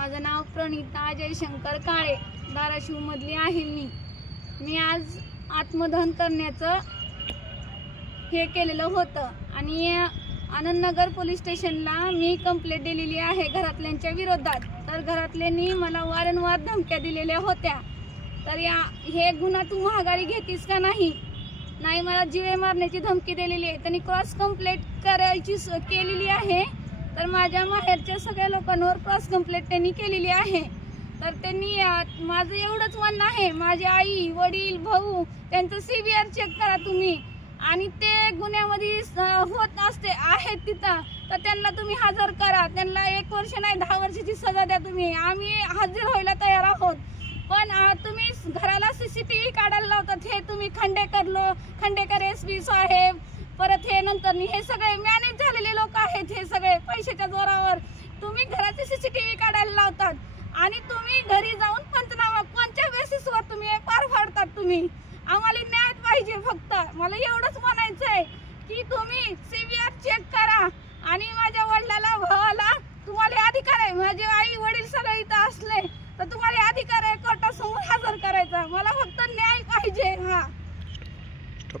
माझं नाव प्रणिता जयशंकर काळे, धाराशिवमधली आहे. मी आज आत्मदहन करण्याचं हे केलेलं होतं आणि आनंदनगर पोलीस स्टेशनला मी कंप्लेंट दिलेली आहे घरातल्यांच्या विरोधात. तर घरातल्यांनी मला वारंवार धमक्या दिलेल्या होत्या. तर हे गुन्हा तू महागारी घेतीस का नाही, मला जीवे मारण्याची धमकी दिलेली आहे. त्यांनी क्रॉस कंप्लेंट करायची केलेली आहे. तर माझ्या माहेरच्या सगळ्या लोकांवर क्रॉस कंप्लेंट त्यांनी केलेली आहे. तर त्यांनी माझं एवढंच म्हणणं आहे, माझे आई वडील भाऊ त्यांचं CVR चेक करा तुम्ही, आणि ते गुन्ह्यामध्ये होत असते आहेत तिथं तर त्यांना तुम्ही हजर करा. त्यांना 1 वर्ष नाही 10 वर्षाची सजा द्या तुम्ही. आम्ही हजर व्हायला तयार आहोत. पण तुम्ही घराला CCTV काढायला लावतात. हे तुम्ही खंडेकर SP साहेब, परत हे नंतर हे सगळे मॅनेज झालेले लोक आहेत. हे सगळे पैशाच्या जोरावर तुम्ही घराचे CCTV काढायला लावतात आणि तुम्ही घरी जाऊन पंचनामा कोणत्या बेसिसवर तुम्ही पार पाडतात. तुम्ही आम्हाला न्याय पाहिजे. फक्त मला एवढंच म्हणायचं आहे की तुम्ही CVR चेक करा आणि माझ्या वडिलाला भावाला तुम्हाला अधिकार आहे. माझे आई वडील सगळे इथं असले तर तुम्हाला अधिकार आहे कोर्टासमोर हजर करायचा. मला फक्त न्याय पाहिजे.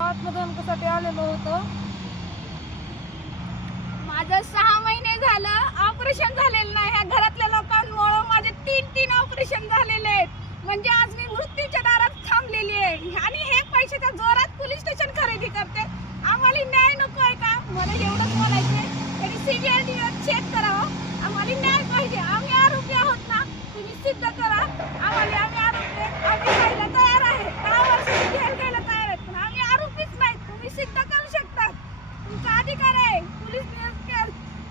आत्मदहनासाठी आलेलो होतो. माझं 6 महिने झालं ऑपरेशन झालेलं नाही. ह्या घरातल्या लोकांमुळे माझे 3 ऑपरेशन झालेले आहेत. म्हणजे आज मी मृत्यूच्या दारात थांबलेली आहे आणि हे पैशाच्या जोरात पोलीस स्टेशन खरेदी करते. आम्हाला न्याय नको आहे का? मला एवढंच म्हणायचंय. त्यांनी CVR चेक करावं. आम्हाला न्याय पाहिजे. आम्ही आरोपी आहोत ना, तुम्ही सिद्ध करा आम्हाला. आम्ही आरोपी आम्ही खायला तयार आहे. 10 वर्षाची जेल घ्यायला तयार आहेत. पण आम्ही आरोपीच नाही. तुम्ही सिद्ध करू शकतात. तुमचा अधिकार आहे. पोलीस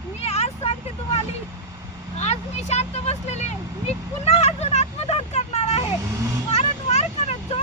मी आज सांगते तुम्हाला, आज मी शांत बसलेले. मी पुन्हा अजून आत्मदहन करणार आहे. वारंवार करत जो